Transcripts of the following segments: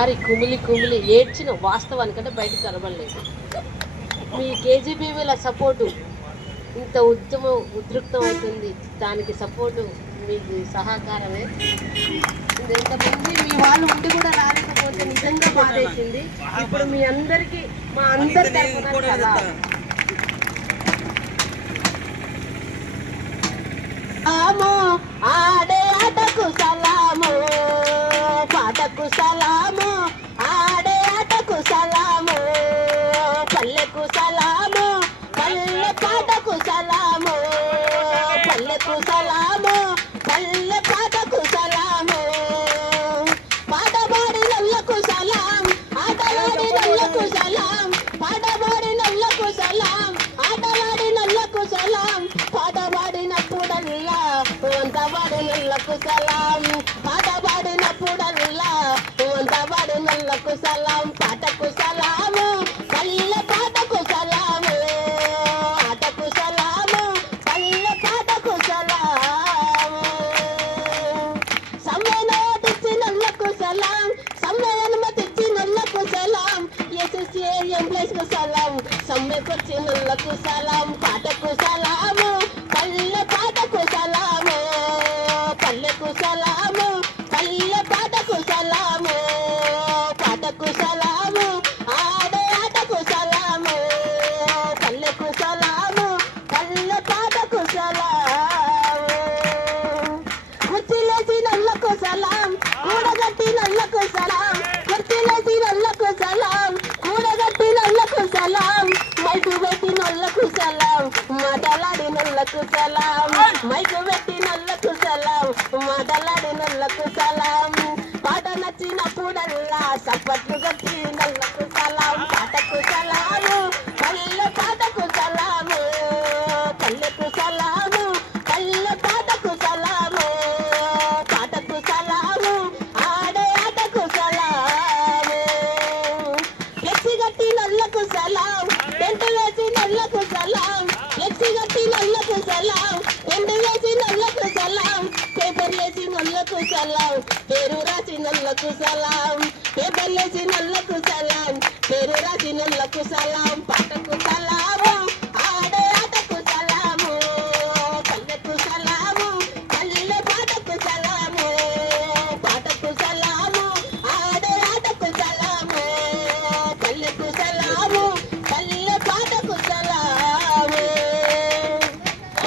ఒక్కసారి కుమిలి కుమిలి ఏడ్చిన వాస్తవానికంటే బయటకు కనబడలేదు. మీ కేజీబీవీల సపోర్టు ఇంత ఉద్రిక్తం అవుతుంది, దానికి సపోర్టు మీకు సహకారమే. ఇంతమంది మీ వాళ్ళు ఉండి కూడా రాలేకపోతే నిజంగా బాధేసింది. ఇప్పుడు మీ అందరికీ మా అందరి తరఫున ఆడే ఆటకు సలాము, పాటకు సలాము, ఆడే ఆటకు సలాము, పల్లెకు సలాము, పల్లె పాటకు సలాము, పల్లెకు సలాము, పల్లె పాటకు సలాము, పాటబాడి నల్లకు సలాం, ఆటలాడి నల్లకు సలాం, పాటబాడి నల్లకు సలాం, ఆటలాడి నల్లకు సలాం, పాటబాడినప్పుడల్లా వంతబాడి నల్లకు సలాం, పాటబాడినప్పుడల్లా వంతబాడి నల్లకు సలాం, పాటకు సలాము, పల్లె పాటకు సలాము, ఆటకు సలాము, పల్లె పాటకు సలాము, సమ్మెను తెచ్చి నల్లకు సలాం, సమ్మె అనుమతిచ్చి నల్లకు సలాం, ఎస్ఎస్ఏ ఎంప్లాయీస్ కు సలాం, సమ్మెకొచ్చి నల్లకు సలాం, పాటకు సలాము, పల్లె పాటకు సలాము, పల్లెకు సలాము, పల్లె పాటకు సలాము, పాటకు సలాము, ఆడే ఆటకు సలాము, పల్లెకు సలాము, పల్లె పాటకు సలాము, కుర్చీలేసి నల్లకు సలాం, కూడగట్టి నల్లకు సలాం, కుర్చీలేసి నల్లకు సలాం, కూడగట్టి నల్లకు సలాం, మైకు పెట్టి నల్లకు సలాం, మాటలాడి నల్లకు సలాం, మైకు పెట్టి నల్లకు సలాం, మాటలాడి నల్లకు సలాం, పాట నచ్చినప్పుడల్లా సప్పట్లు కట్టి నల్లకు సలాం, పాటకు సలాము, పల్లె పాటకు సలాము, పల్లెకు సలాము, పల్లె పాటకు సలాము, పాటకు సలాము, ఆడే ఆటకు సలాము, ఫ్లెక్సీ గట్టి నల్లకు సలాం, టెంట్ వేసి నల్లకు సలాం, ఫ్లెక్సీ గట్టి నల్లకు సలాం, టెంట్ వేసి నల్లకు సలాం, పేపర్ వేసి నల్లకు సలాం, పేరు రాసి నల్లకు సలాం, పేపర్ వేసి నల్లకు సలాం, పేరు రాసి నల్లకు సలాం, పాటకు సలాము, ఆడే ఆటకు సలాము, పల్లెకు సలాము, పల్లె పాటకు సలాము, పాటకు సలాము, ఆడే ఆటకు సలాము, పల్లెకు సలాము, పల్లె పాటకు సలాము,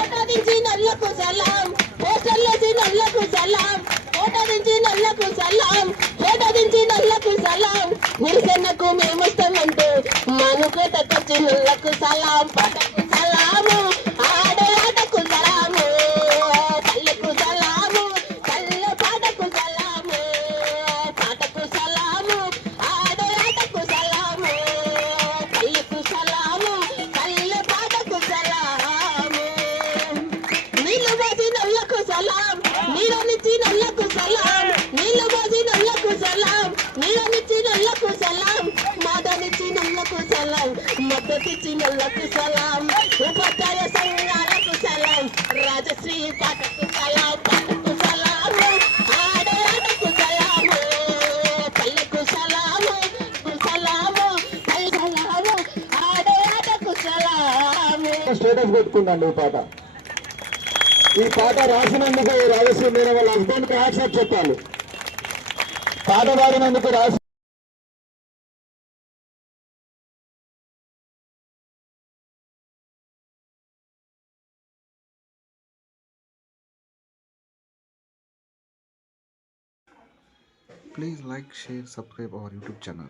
ఓటదించి నల్లకు సలాం, పోస్టర్లేసి నల్లకు సలాం, ఓటదించి నల్లకు సలాం, ఓటదించి నల్లకు సలాం, నిరసనకు మేమొస్తామంటూ మానుకోటకొచ్చి నల్లకు సలాం, పాటకు సలాము, ఆడే ఆటకు సలాము, పల్లెకు సలాము, పల్లె పాటకు సలాము, పాటకు సలాము, ఆడే ఆటకు సలాము, పల్లెకు సలాము, పల్లె పాటకు సలాము, నీళ్లు పోసి నల్లకు సలాం, నీళ్ళనిచ్చి నల్లకు సలాం, నీళ్లు పోసి నల్లకు సలాం, నీళ్ళనిచ్చి నల్లకు సలాం, మాటనిచ్చి నల్లకు సలాం, మద్దతిచ్చి నల్లకు సలాం, ఉపాధ్యాయ సంఘాలకు సలాం, రాజశ్రీ పాటకు సలాం, పాటకు సలాము, ఆడే ఆటకు సలాము, పల్లెకు సలాము, సలాము, పల్లె సలాము, ఆడే ఆటకు సలాము. స్టేటస్ పెట్టుకుందండి ఈ పాట రాసినందుకు రాజశ్రీ మేడం వాళ్ళ హస్బెండ్ కి యాక్సెప్ట్ చెప్పాలి. పాట పాడినందుకు రాసి Please like, share, subscribe our YouTube channel.